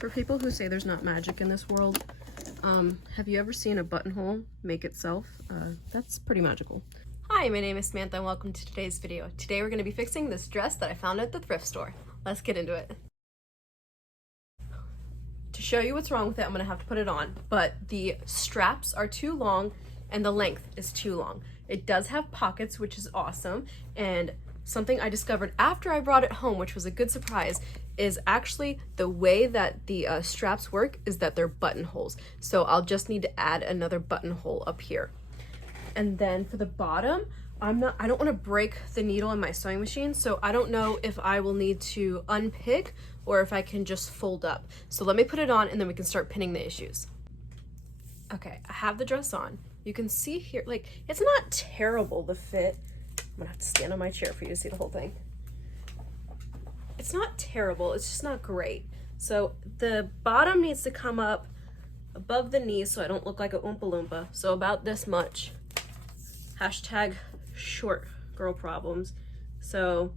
For people who say there's not magic in this world, have you ever seen a buttonhole make itself? That's pretty magical. Hi, my name is Samantha and welcome to today's video. Today we're going to be fixing this dress that I found at the thrift store. Let's get into it. To show you what's wrong with it, I'm going to have to put it on, but the straps are too long and the length is too long. It does have pockets, which is awesome, and something I discovered after I brought it home, which was a good surprise, is actually the way that the straps work is that they're buttonholes. So I'll just need to add another buttonhole up here. And then for the bottom, I don't want to break the needle in my sewing machine, so I don't know if I will need to unpick or if I can just fold up. So let me put it on and then we can start pinning the issues. Okay, I have the dress on. You can see here, like, it's not terrible, the fit. I'm gonna have to stand on my chair for you to see the whole thing. It's not terrible, it's just not great. So the bottom needs to come up above the knees so I don't look like a Oompa Loompa. So about this much. Hashtag short girl problems. So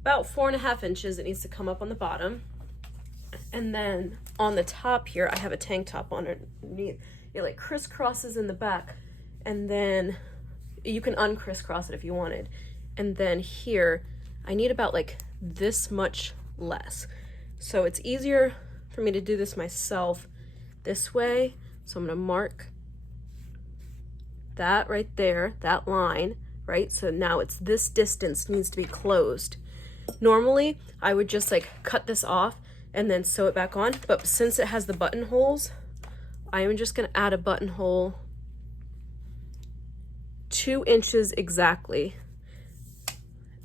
about 4.5 inches it needs to come up on the bottom. And then on the top here, I have a tank top underneath. It like crisscrosses in the back, and then you can uncrisscross it if you wanted. And then here, I need about like this much less. So it's easier for me to do this myself this way. So I'm gonna mark that right there, that line, right? So now it's this distance needs to be closed. Normally, I would just like cut this off and then sew it back on, but since it has the buttonholes, I am just gonna add a buttonhole 2 inches exactly.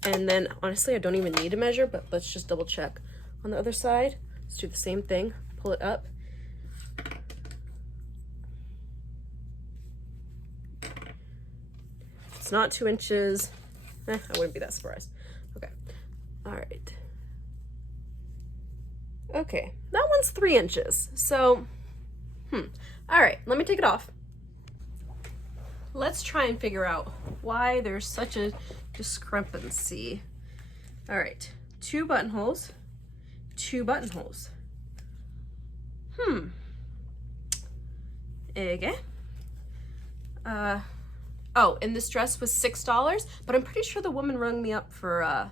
And then honestly, I don't even need to measure, but let's just double check. On the other side, let's do the same thing, pull it up. It's not 2 inches. I wouldn't be that surprised. Okay, all right. Okay, that one's 3 inches. So, all right, let me take it off. Let's try and figure out why there's such a discrepancy. All right, 2 buttonholes, 2 buttonholes. Okay. Oh, and this dress was $6, but I'm pretty sure the woman rung me up for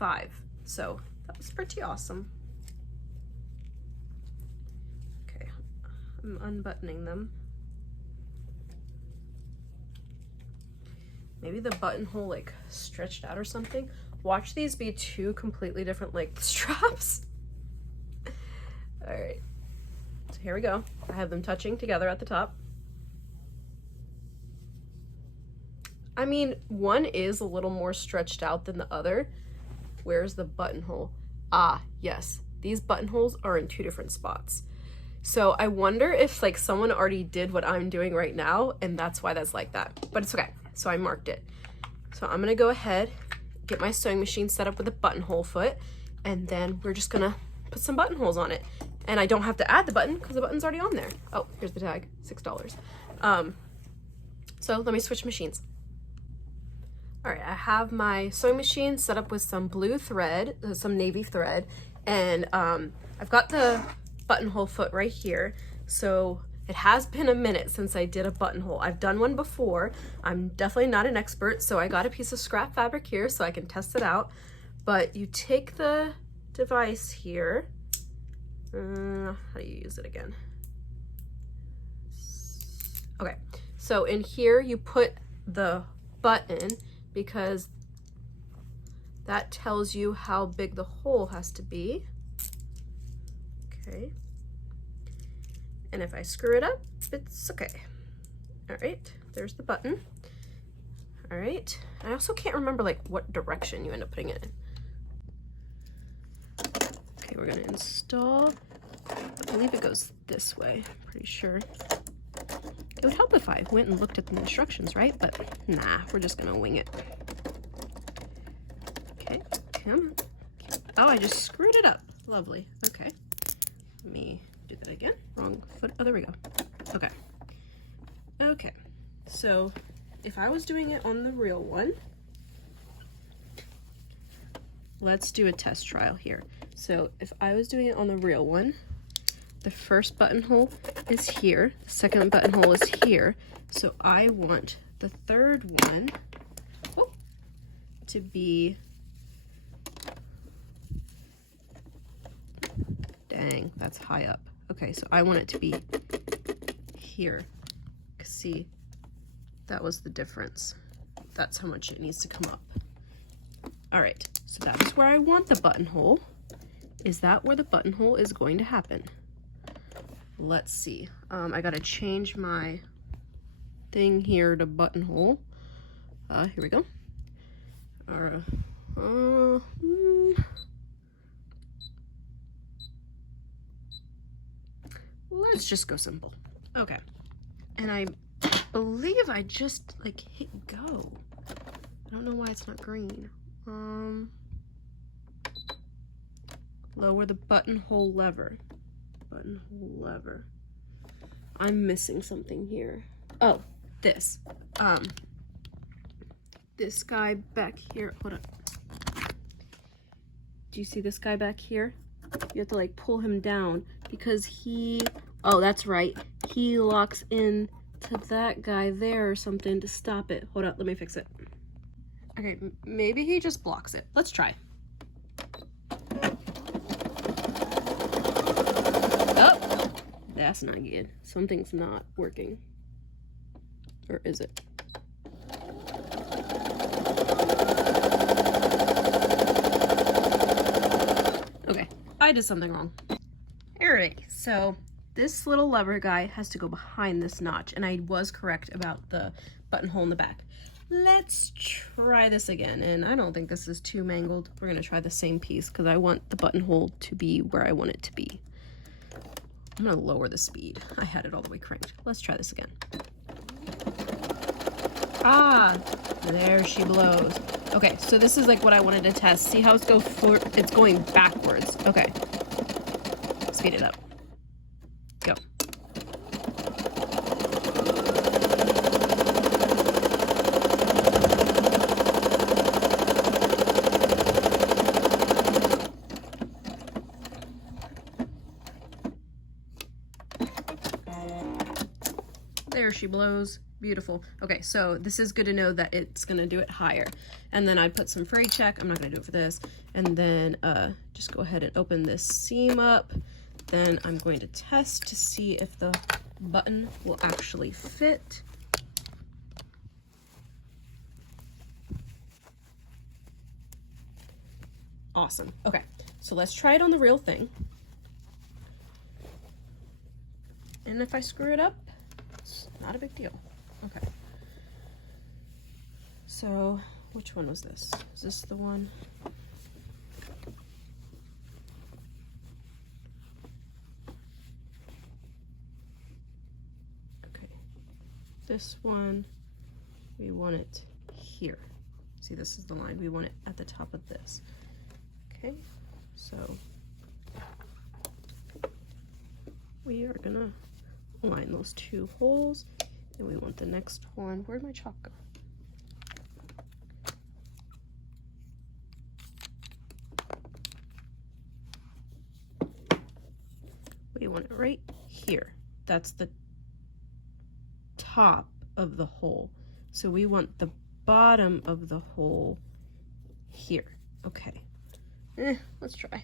$5. So that was pretty awesome. Okay, I'm unbuttoning them. Maybe the buttonhole like stretched out or something. Watch these be 2 completely different length straps. All right, so here we go. I have them touching together at the top. I mean, one is a little more stretched out than the other. Where's the buttonhole? Ah, yes, these buttonholes are in 2 different spots. So I wonder if like someone already did what I'm doing right now and that's why that's like that, but it's okay. So I marked it. So I'm gonna go ahead, get my sewing machine set up with a buttonhole foot, and then we're just gonna put some buttonholes on it. And I don't have to add the button because the button's already on there. Oh, here's the tag, $6. So let me switch machines. All right, I have my sewing machine set up with some blue thread, some navy thread, and I've got the buttonhole foot right here. So it has been a minute since I did a buttonhole. I've done one before. I'm definitely not an expert, so I got a piece of scrap fabric here so I can test it out. But you take the device here. How do you use it again? Okay, so in here you put the button because that tells you how big the hole has to be. Okay. And if I screw it up, it's okay. All right, there's the button. All right, I also can't remember like what direction you end up putting it in. Okay, we're gonna install, I believe it goes this way, pretty sure. It would help if I went and looked at the instructions, right? But nah, we're just gonna wing it. Okay, come on. Oh, I just screwed it up. Lovely, okay. Let me do that again. Wrong foot. Oh, there we go. Okay. Okay. So if I was doing it on the real one, let's do a test trial here. So if I was doing it on the real one, the first buttonhole is here, the second buttonhole is here. So I want the third one to be, dang, that's high up. Okay, so I want it to be here. See, that was the difference. That's how much it needs to come up. All right, so that is where I want the buttonhole. Is that where the buttonhole is going to happen? Let's see. I gotta change my thing here to buttonhole. Here we go. Let's just go simple. Okay. And I believe I just like hit go. I don't know why it's not green. Lower the buttonhole lever. Buttonhole lever. I'm missing something here. Oh, this. This guy back here. Hold up. Do you see this guy back here? You have to like pull him down because he, oh, that's right. He locks in to that guy there or something to stop it. Hold up, let me fix it. Okay, maybe he just blocks it. Let's try. Oh, that's not good. Something's not working. Or is it? Okay, I did something wrong. Alrighty, so this little lever guy has to go behind this notch, and I was correct about the buttonhole in the back. Let's try this again, and I don't think this is too mangled. We're gonna try the same piece because I want the buttonhole to be where I want it to be. I'm gonna lower the speed. I had it all the way cranked. Let's try this again. Ah, there she blows. Okay, so this is like what I wanted to test. See how it's going backwards. Okay, speed it up. Go. There she blows. Beautiful. Okay, so this is good to know that it's gonna do it higher. And then I put some fray check. I'm not gonna do it for this. And then just go ahead and open this seam up. Then I'm going to test to see if the button will actually fit. Awesome. Okay, so let's try it on the real thing. And if I screw it up, it's not a big deal. Okay. So, which one was this? Is this the one? Okay. This one, we want it here. See, this is the line. We want it at the top of this. Okay, so we are gonna line those two holes. And we want the next one. Where'd my chalk go? We want it right here. That's the top of the hole. So we want the bottom of the hole here. Okay. Let's try.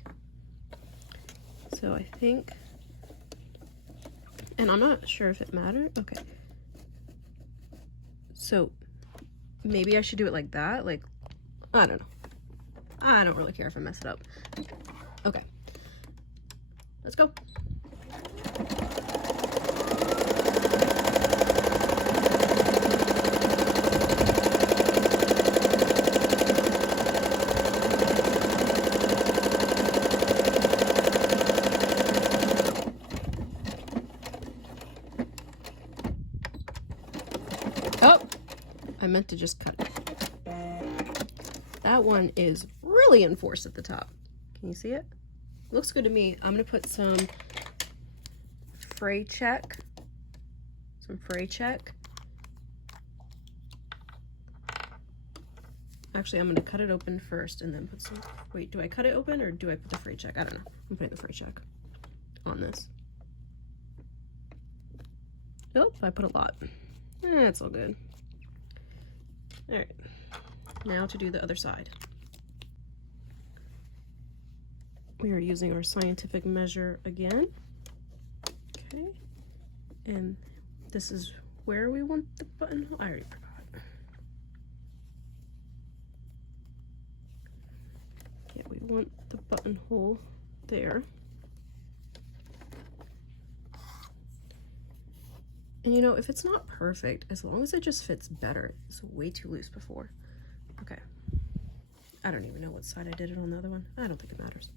So I think, and I'm not sure if it mattered. Okay. So maybe I should do it like that. Like, I don't know. I don't really care if I mess it up. Okay. Let's go. I meant to just cut it. That one is really enforced at the top. Can you see it? Looks good to me. I'm gonna put some fray check. Actually, I'm gonna cut it open first and then put some, wait, do I cut it open or do I put the fray check? I don't know. I'm putting the fray check on this. Nope, I put a lot. It's all good. All right, now to do the other side. We are using our scientific measure again. Okay, and this is where we want the buttonhole. I already forgot. Yeah, we want the buttonhole there. And you know, if it's not perfect, as long as it just fits better. It's way too loose before. Okay. I don't even know what side I did it on the other one. I don't think it matters.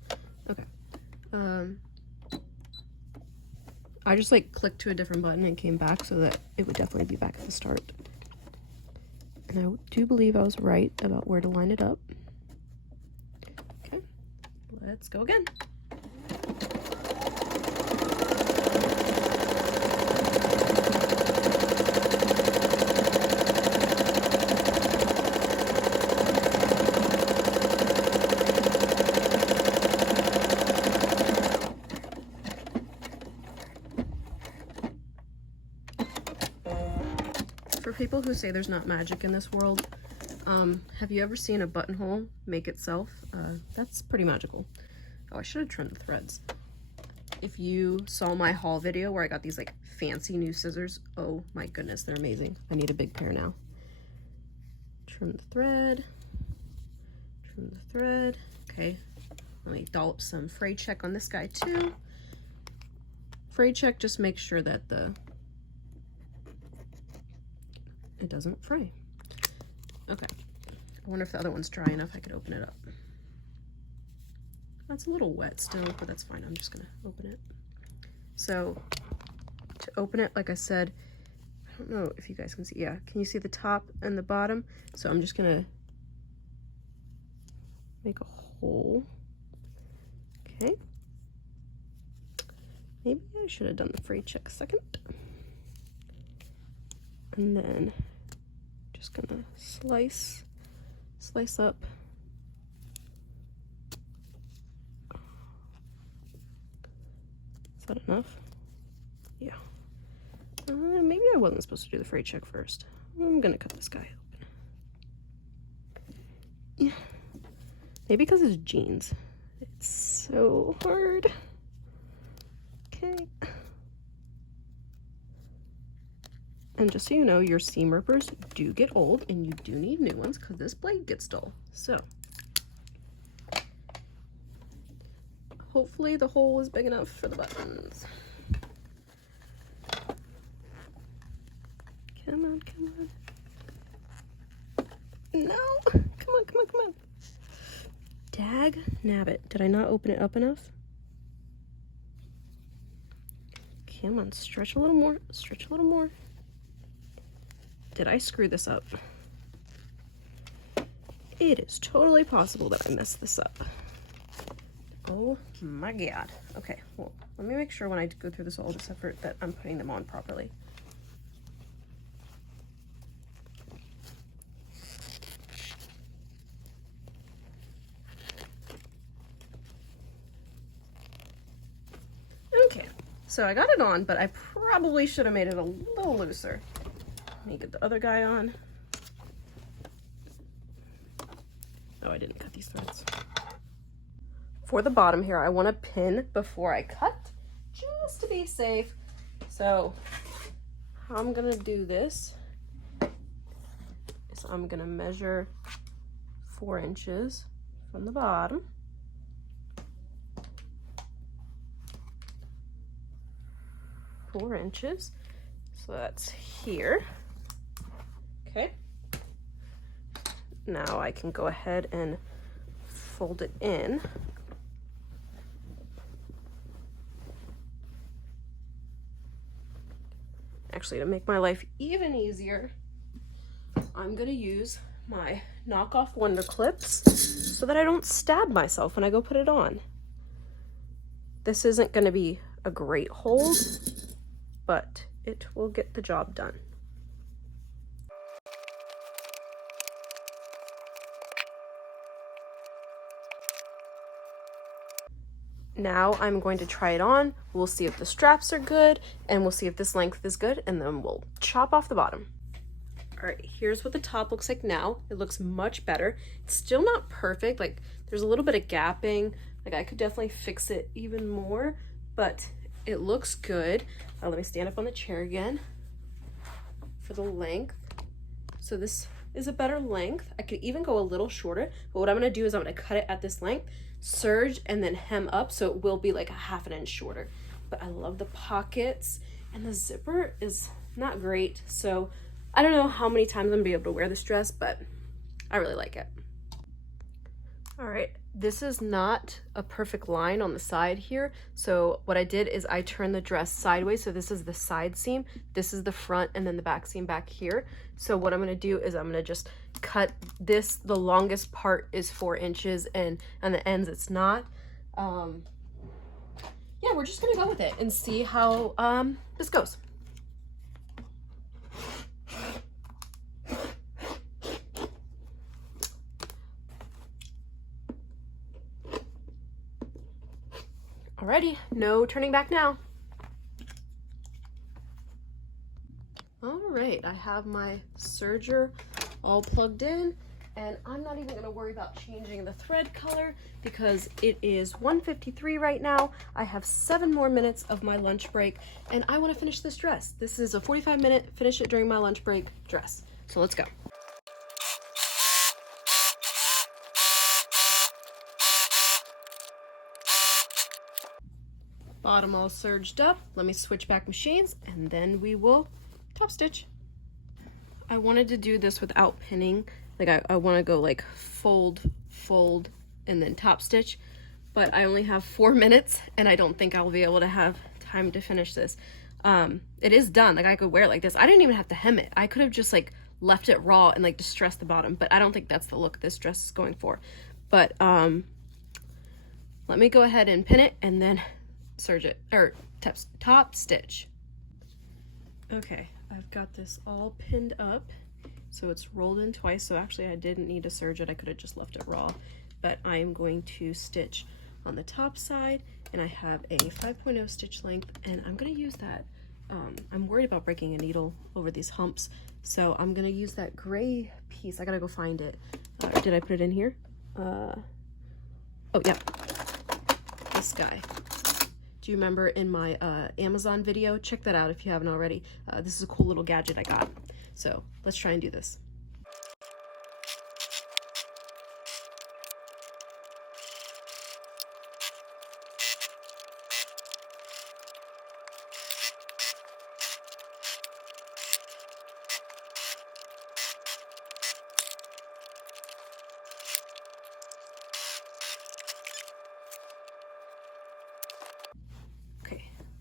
Okay. I just like clicked to a different button and came back so that it would definitely be back at the start. And I do believe I was right about where to line it up. Okay. Let's go again. For people who say there's not magic in this world, have you ever seen a buttonhole make itself? That's pretty magical. Oh, I should have trimmed the threads. If you saw my haul video where I got these like fancy new scissors, oh my goodness, they're amazing. I need a big pair now. Trim the thread, trim the thread. Okay, let me dollop some fray check on this guy too. Fray check just makes sure that it doesn't fray. Okay, I wonder if the other one's dry enough I could open it up. That's a little wet still, but that's fine. I'm just gonna open it. So to open it, like I said, I don't know if you guys can see. Yeah, can you see the top and the bottom? So I'm just gonna make a hole. Okay. Maybe I should have done the fray check second. And then just gonna slice up. Is that enough? Yeah. Maybe I wasn't supposed to do the fray check first. I'm gonna cut this guy open. Yeah. Maybe because it's jeans. It's so hard. Okay. And just so you know, your seam rippers do get old and you do need new ones because this blade gets dull. So hopefully the hole is big enough for the buttons. Come on, come on. No, come on, come on, come on. Dag nabbit. Did I not open it up enough? Come on, stretch a little more, stretch a little more. Did I screw this up? It is totally possible that I messed this up. Oh my god. Okay, well, let me make sure when I go through all this effort that I'm putting them on properly. Okay, so I got it on, but I probably should have made it a little looser. Let me get the other guy on. Oh, I didn't cut these threads. For the bottom here, I want to pin before I cut, just to be safe. So how I'm gonna do this is I'm gonna measure 4 inches from the bottom. $4 so that's here. Okay, now I can go ahead and fold it in. Actually, to make my life even easier, I'm gonna use my knockoff Wonder Clips so that I don't stab myself when I go put it on. This isn't gonna be a great hold, but it will get the job done. Now I'm going to try it on. We'll see if the straps are good, and we'll see if this length is good, and then we'll chop off the bottom. All right, here's what the top looks like now. It looks much better. It's still not perfect. Like, there's a little bit of gapping. Like, I could definitely fix it even more, but it looks good. Let me stand up on the chair again for the length. So this is a better length. I could even go a little shorter, but what I'm gonna do is I'm gonna cut it at this length, serge, and then hem up, so it will be like a 1/2 inch shorter. But I love the pockets, and the zipper is not great, so I don't know how many times I'm gonna be able to wear this dress, but I really like it. All right, this is not a perfect line on the side here. So what I did is I turned the dress sideways. So this is the side seam, this is the front, and then the back seam back here. So what I'm gonna do is I'm gonna just cut this. The longest part is 4 inches, and on the ends it's not. Yeah, we're just gonna go with it and see how this goes. Alrighty, no turning back now. All right, I have my serger all plugged in, and I'm not even gonna worry about changing the thread color because it is 1:53 right now. I have 7 more minutes of my lunch break, and I wanna finish this dress. This is a 45-minute finish it during my lunch break dress. So let's go. Bottom all serged up. Let me switch back machines, and then we will top stitch. I wanted to do this without pinning. Like I want to go like fold, fold, and then top stitch, but I only have 4 minutes, and I don't think I'll be able to have time to finish this. It is done. Like, I could wear it like this. I didn't even have to hem it. I could have just like left it raw and like distressed the bottom, but I don't think that's the look this dress is going for. But let me go ahead and pin it and then serge it, or top stitch. Okay, I've got this all pinned up, so it's rolled in twice. So actually I didn't need to serge it. I could have just left it raw, but I am going to stitch on the top side, and I have a 5.0 stitch length, and I'm going to use that. I'm worried about breaking a needle over these humps, so I'm going to use that gray piece. I gotta go find it. Did I put it in here? Oh yeah, this guy. Do you remember in my Amazon video? Check that out if you haven't already. This is a cool little gadget I got. So let's try and do this.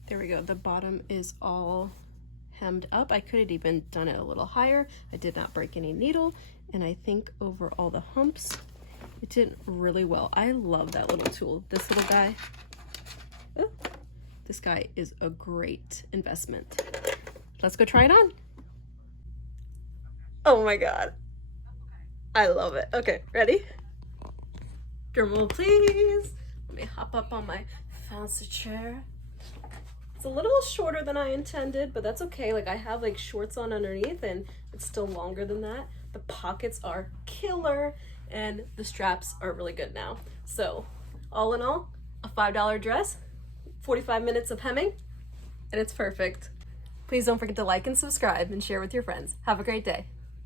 There we go. The bottom is all hemmed up. I could have even done it a little higher. I did not break any needle, and I think over all the humps, it did really well. I love that little tool. This little guy, oh, this guy is a great investment. Let's go try it on. Oh my God. I love it. Okay, ready? Drum roll, please. Let me hop up on my fancy chair. It's a little shorter than I intended, but that's okay. Like, I have like shorts on underneath, and it's still longer than that. The pockets are killer, and the straps are really good now. So all in all, a $5 dress, 45 minutes of hemming, and it's perfect. Please don't forget to like and subscribe and share with your friends. Have a great day.